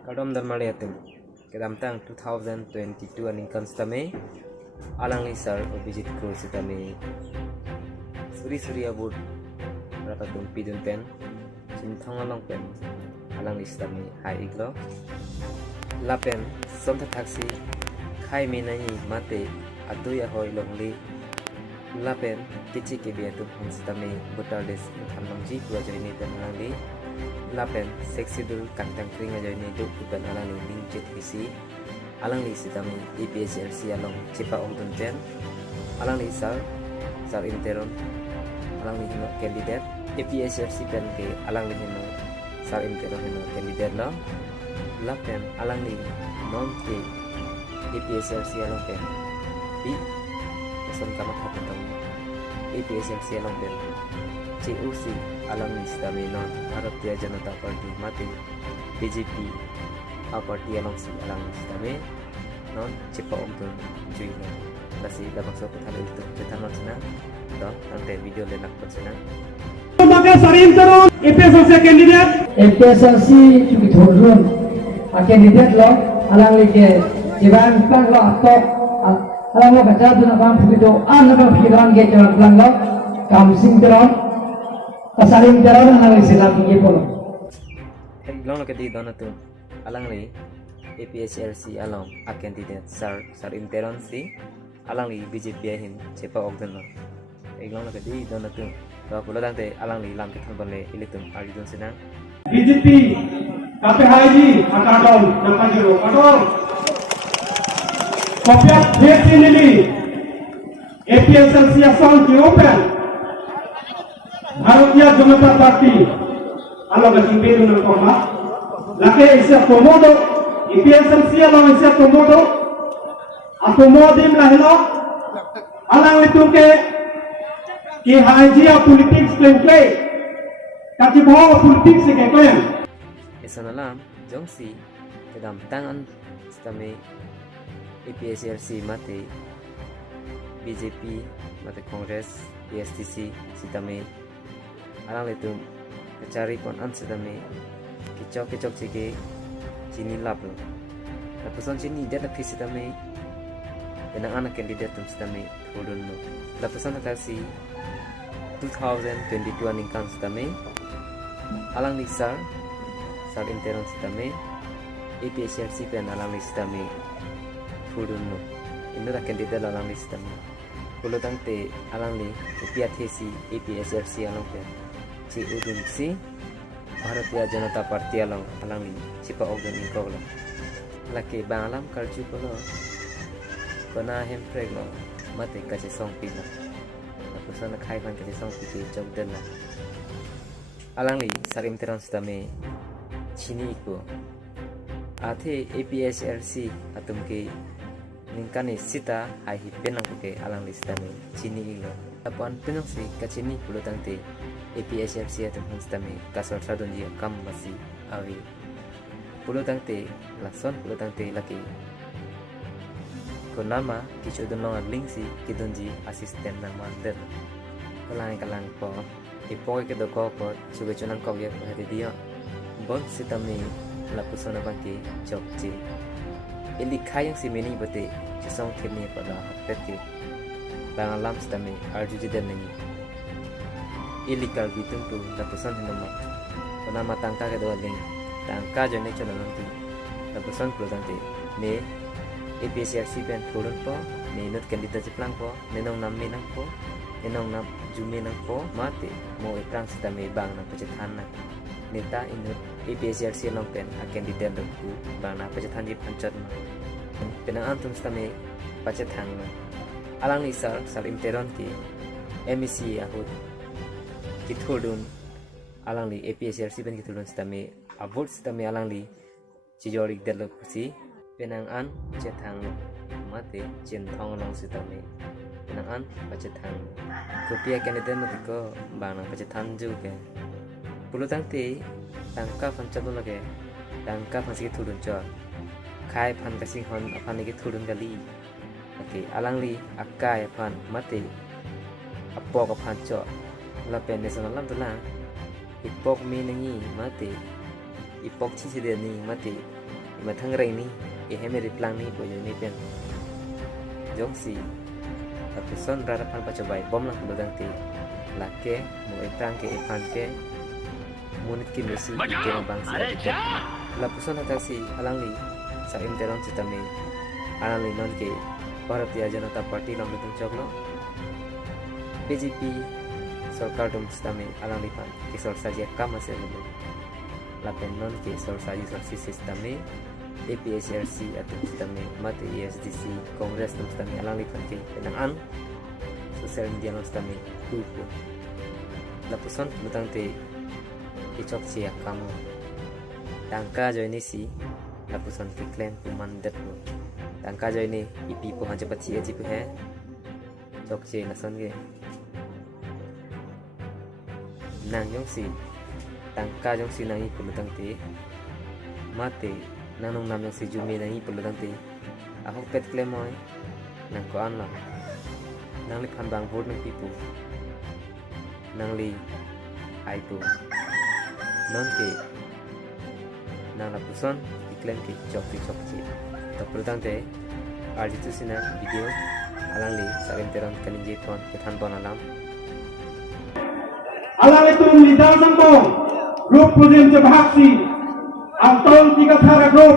Kadam Dharmalayatum, Kadamtang 2022 and income stame, Alangli sir, visit course tame, Suri Abud, Rapatum Pidun pen, Sintongalong pen, Alangli stame, High Iglo, Lapen, Sonta taxi, Kai Minai, Mate, Aduya Hoi Longli, Lapen, Kichi Kibiatum Stame, Butales, Hamji, Guajani pen Alangli. Lapen seksi dul kantang kring aja ini duk bukan alang ling cit isi alang li sitami EPSRC along cipa ongtun jen alang li sar interon alang li hino kandidat EPSRC pen ke alang li hino sar interon hino kandidat lo lapen alang li non ke EPSRC along pen bi pesan kamat hapetong EPSRC along pen CUC alang istami non Bharatiya Janata Party mati BJP party along si alang istami non cepa ongtun juino nasi dabak so putal itu kita maksudnya toh nanti video lenak persena maka sarin terus EPSRC candidate EPSRC cumi thorun candidate lo alang like jiban plan lo atau alang lo baca duna bang begitu lo pikiran ke jalan plan lo kamsing teron Pasalim jalan alang sila pinggir polo. Long lokati dono tu alang li EPSRC along a candidate sar interon si alang li BJP hin cepa ogden lo. Long lokati dono tu to pulo dante alang li lam ketan bonle ilitum arjun sina. BJP KPHI akadol nampak jero akadol. Kopiat vaksin ini EPSRC asal diopen. Bharatiya Janata Party along a timberu ng koma laki isa komodo EPSRC along isa komodo akomodim lahilo alang itu ke hajia politics kleng kaki bawa politics ke kleng Isa na lam jongsi kadam tangan stame EPSRC mate BJP mate Kongres PSTC sitame alang itu kecari konan sedami kicok cike cini lap lo lapusan cini dia tapi sedami dengan anak kandidat tum sedami hodun lo lapusan taksi 2022 ningkan sedami alang nisar sar interon sedami EPSRC pen alang sedami hodun lo indo kandidat alang sedami kulo tangte alang li upiat hesi EPSRC alang pen si udun si Bharatiya Janata Party alang li sipa ogdan ingko lo laki bang alam karju ko lo kona hempreg lo mate kasi song pila tapos na nakaipan kasi song piti jogdan na alang li sarim teron stame chini ko ate EPSRC atum ke ningkani sita hai hipenang ko ke alang li stame chini lo tapuan penang si kachini pulo tangte EPSRC atum stame kasor sadon ji kam basi awi pulo tangte lason pulo tangte laki ko nama kicho donong link si kidonji asisten nang mandet kalang po ipo ke do ko po suga chunan ko ye hadi dia bon sitami lapuson na bangki chokji ili khayang si meni bate chisong themni pada hapet bangalam stame arjuji den nani ilikal bitung tu lapuson hinoma nama tangka ke do link tangka jone chona nanti lapuson prodante ne EPSRC pen purun po ne not kandidat jeplang po nenong nam menang po nenong nam jume nang po mate mo iprang stame bang na pacethan na neta inut EPSRC long pen a kandidat do ku bang na pacethan di panchat na penang antum stame pacethan na alang ni sar interon ki MEC ahut kithodun alang li EPSRC pen kithodun stame avot stame alang li cijorik delok si penang an cethang mate cintong long stame penang an pacethan kopia kandidat no ko bang na pacethan ju ke pulo tangte tangka panchatun lage tangka pansi kithodun cho khai phan kasing hon apani kithodun gali okay alang li akai phan mate apok phan cho la pen national lam tulang ipok mi nangi mate ipok chi de ni mate mathang rai ni meri plang ni po yun ni pen jong si tapuson rarapan pacobai bom lang beludang ti lake mo itang ke ipan ke munit ki mesi ke bang si lapuson hatak si alangli sa interon si tami alangli non ke Bharatiya Janata Party long betung choklo BJP सरकार dum sistami alang lipan ki sorsaji kam ase lulu lapen non ki sorsaji sorsi sistami APSRC atau sistami mati ESDC kongres dum sistami alang lipan ki penangan sosial media non sistami kuipu lapuson butang te kicok si kamu tangka jo ini si lapuson ki klaim pumandet lo tangka jo ini ipi po hanja pachi aji pu hai chok si nason ge nang yong si tangka yong si nangi pulutang ti mate nanong nam yong si jumi nangi pulutang ti ahok pet klemoy nang ko an lang nang li phan bang vote ng pipu nang li ai pu non ke nang lapuson iklem ki chok chi to pulutang te arji tu sina video alang li sarim teron kalinje ton kethan bon alam alang itu lidar sambong grup pujim cebahaksi antong tiga thara grup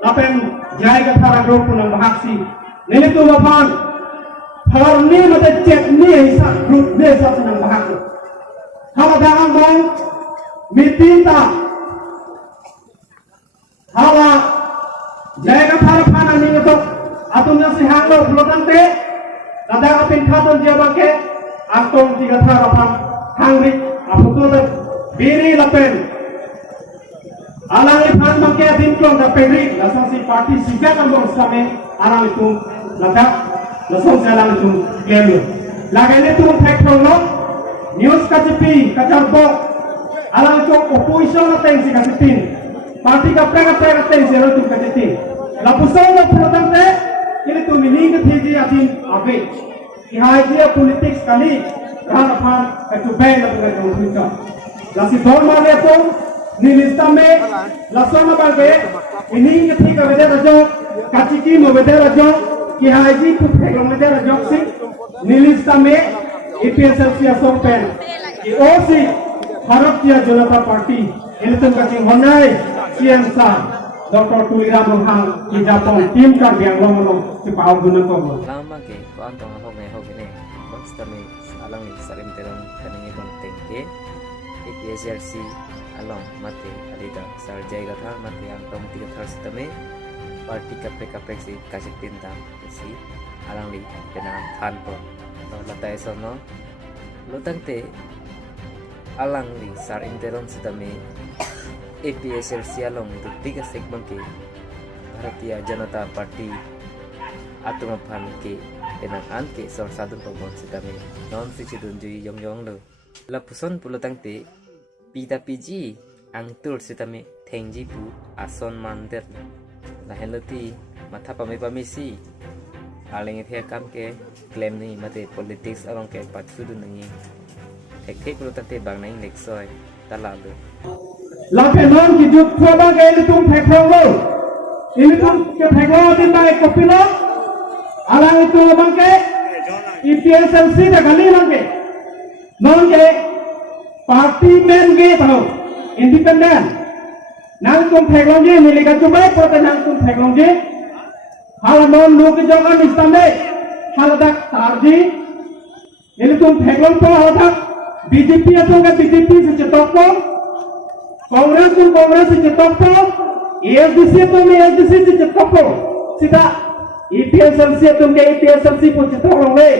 lapen jai ka thara grup punang bahaksi nili tu bapan harni mate cek ni isa grup ne sa punang bahaksi hala dangang bong mitinta hala jai ka thara phana ni to atumnya si hanglo blotang te kadang apin khaton jabake antong tiga thara phan hangri aputu da biri lapen alang iphan bangke din klong da pedri lasang si party sika kan bong same alang itu ladak lasang si alang itu gelu lagane tu thek thong news kacipi kacarbo alang itu opposition na teng si kacipin party ka prega teng si alang itu kacipin lapusong na protang te ini tu mining ke thiji atin abe ihai dia politics kali Rana pan itu baik lah bukan kamu kita. Lasi dorma lepo ni lista me lasona bagai ini ketika beda rajo kaciki mau beda rajo kihaji tu pegang beda rajo si ni lista me IPSLC asompen IOC Bharatiya Janata Party ini tu kacing honai siansa Dr. Tulira Mohang di Jepang tim kan yang lomong si Pau Gunung Komo. Lama ke ko antong ahok ini kami alang ni sarim teron kaningi kon tengke APSRC along mate alida sarjai gatha mate antong tiga thar sisteme party kapre si kasih pinta si alang li penang than po to latai sono lutang te alang li sarim teron sisteme APSRC along itu tiga segmen ke Bharatiya Janata Party atau ngapan ke penang ke sor sadun pabon sitame non si cidun jui yong lo lapuson pulutang te pita piji ang tur sitame tengji pu ason mander la heloti matha pame si aleng the kam ke claim ni mate politics along ke patsudu ngi ekhe pulutang te bang nai leksoi talalu lapenon ki juk thoba ge litum phekrong lo ilitum ke phekrong din bai kopilo alang itu bangke IPSLC dah kali bangke non ke party men ke tahu independent nang tum pheklong je miliga cubai pote nang tum pheklong je hal non lu ke jangan istame hal dak tarji ini tum pheklong po hal dak BJP atau ke BJP secetok po Kongres secetok po ESDC tu ESDC secetok po sida IPSLC tu ke IPSLC pun cetok orang le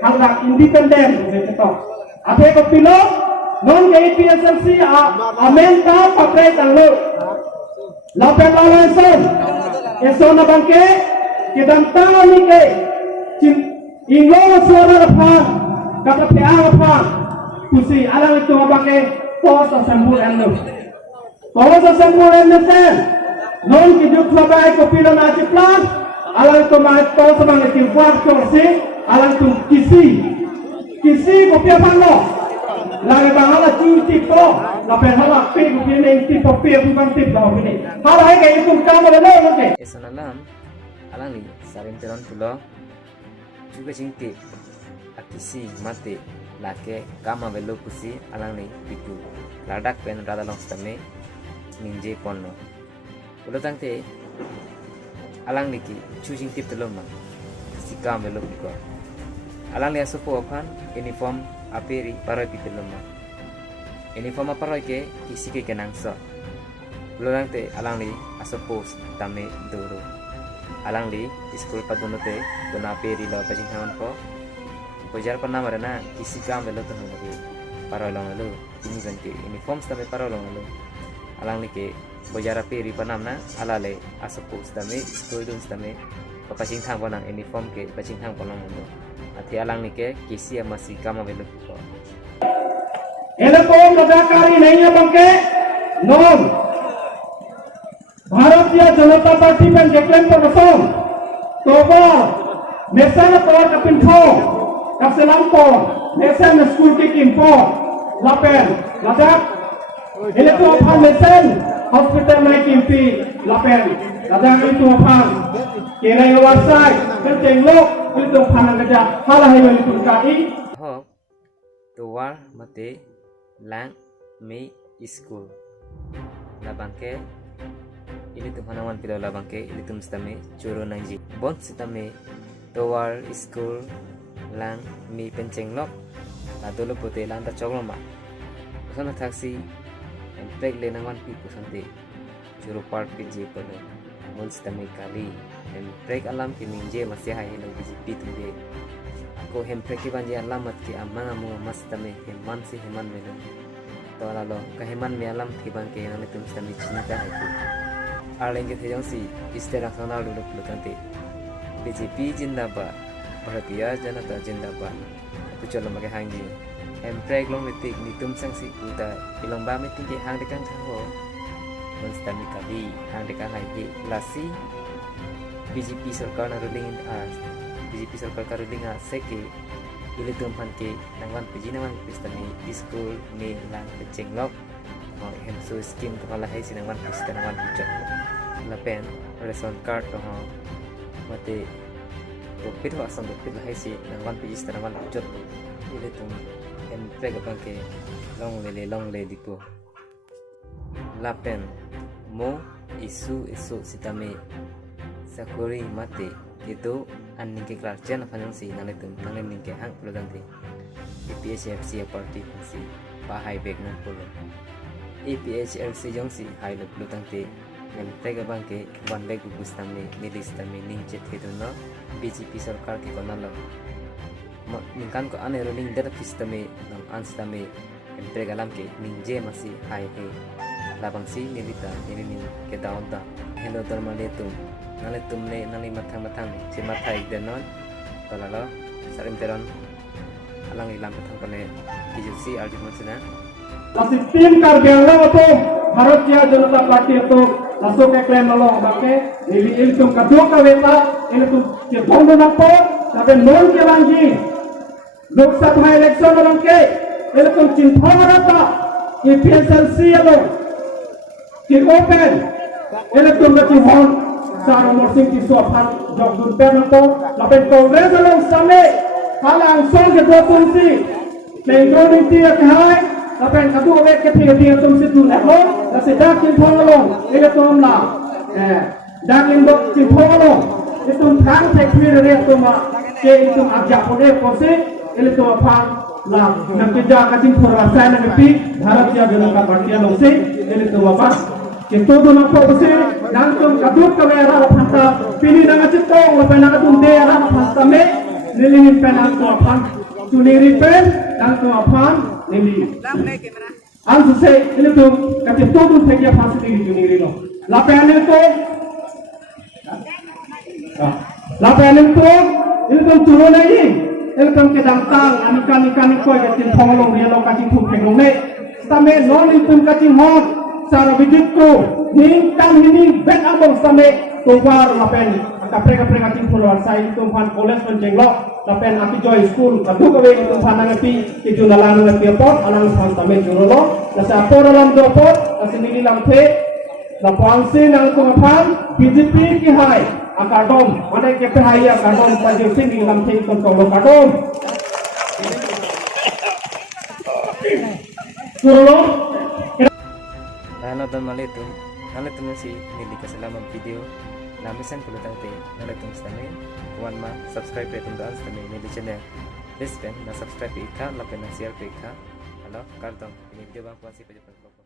hal dak independent secetok apa ko pilo non ke IPSLC amenta pakai tanglo lapen lawan esona bangke kidan tani ke inglo suara apa kata pea apa kusi alang itu bangke pos asambul endo sen non ki juk sabai ko pilo na ci plan alang to ma to sabang ki kuat korsi alang tu kisi ko pia panglo lagi bangala ci to lapen halak pe begini tip pe bukan tip dah begini halah kayak itu kamu ada oke Eson alam alang ni sarim teron pulo juga cingtip akisi mate lake kama velo pusi alang ni pitu ladak pen rada long stame ninje ponno pulo tangte alang ni ki chu cingtip teloma si kama velo piko alang ni asupo apan uniform aperi paroi piteloma uniform aparoi ke kisi ke kenangso pulo tangte alang ni asupo tame doro alang li school padunote dona peri lo pajinghawan ko Pojar pernah marana kisi kam velo to hono paroi long lo ini ganti uniform stame paroi long lo alang li ke bojara peri panamna alale asopo stame school dun stame papajingthang bonang uniform ke pajingthang bonang lo athi alang li ke kisi amasi kam velo ko इनको मजाकारी नहीं है बल्कि नॉन भारतीय जनता पार्टी में जेक्लेन पर रसों तो वो नेशनल पर कपिंथो कसेलाम पर नेशनल स्कूल की किंपो लापेन लाजक इलेक्ट्रो अफान नेशन हॉस्पिटल में किंपी लापेन लाजक इलेक्ट्रो अफान केरल वासाई केंटें लोक इलेक्ट्रो अफान नगजा हाल है इलेक्ट्रो काई ho tuwar mate lang mi school labangke ini tu hanawan pilo labangke ini tu mstame churo nangji bon sitame tuwar school lang mi penceng lok la dolo pote lang ta chogloma sana taxi and break le nangwan pi kusante churo park ke je polo mon sitame kali and break alam ki ninje masih hai lo biji tumbe ko hempre ki banje alamat ki amang amu mastame heman si heman melo to lalo ka heman me alam ki ban ke nang tum stami cinta hai arleng ke thejong si istera sonal lu lukante BJP jindabad Bharatiya Janata jindabad tu cholo mage hangi hempre glong mitik ni tum sang si uta ilong ba mitik ke hang dekan ho mon stami kali hang dekan hai ki lasi BJP sarkar na ruling BJP sarkar ka ruling seke ile tumpan ke nangwan piji nangwan pistani school ni lang chenglok mo hem so scheme to kala hai sinangwan pistani nangwan pucak lapen ration card to ho mate profit ho asam profit hai si nangwan piji stani nangwan pucak ile tum hem prega ke long le dipo lapen mo isu sitame sakuri mate itu anning ke kerajaan panjang si nang itu nang ning ke hang peluang ti EPHFC party si bahai beg nan polo EPHFC jong si hai lo peluang ti yang tega bang ke one bag gugus tamne nilis tamne ning chet ke no BJP sarkar ke konan lo ningkan ko ane rolling der pistame nang ans tame yang tega lam ke ningje masih hai he labang si nilita ini ke daun ta hello termale tu nale tumne nale matang si matai denon tolalo sarim teron alang ilam petang kone kijusi argument sina Nasi tim karbiala itu Bharatiya Janata Party itu langsung ke klaim nolong bake ini tum kadua kaweta ini tum ke bondo napo tapi non ke lanji Lok Sabha election nolong ke ini tum cinta rata ke PSLC alo ke open ini tum lagi hon Saro Morsing ki suapan jog dunpe napo tapi kongres alo same kalang song ke dua fungsi Lengkau ninti hai tapi katu awet ke tiga tum situ leho nasi dak cimpong along ini tum la dak indok cimpong along itu kang tekfir re tum ke itu agak pode pose ini tum apa la nak kerja kacing perasaan nak pi Bharatiya Janata Party along se ini tum apa itu tu nak pose dan tum katu kawera phanta pini nang citong lepas nak tum de ara phanta me nilin penang tu apa tuniri pen dan tu apa nili Ansu se ini tu kati todo thegi phasi di juniri no la panel to ini tu turo nahi ini tu ke dantang anikan ko ke thongolong ria lo kati thu phegong ne stame non itu kati hot saro bidit ko ning kan hini bet abong stame to war la pen kapre ngating purwar sai tumpan college penjenglok lapen api joy school kadu kawe tumpan nangapi kijunalan ngapi pot alang san tamen jurolo lasa poralam dopot asini lam the la pangsi nang kumapan PGP ki hai akadom mane ke hai akadom pajul sing lam the kon tolo akadom jurolo nonton malitum nalitum si nili kasalaman video namisan pulutan te nalitum stame kuan ma subscribe retum dan stame nili channel please pen na subscribe ikha lapen na share ikha halo kartong ini video bang kuan si pejabat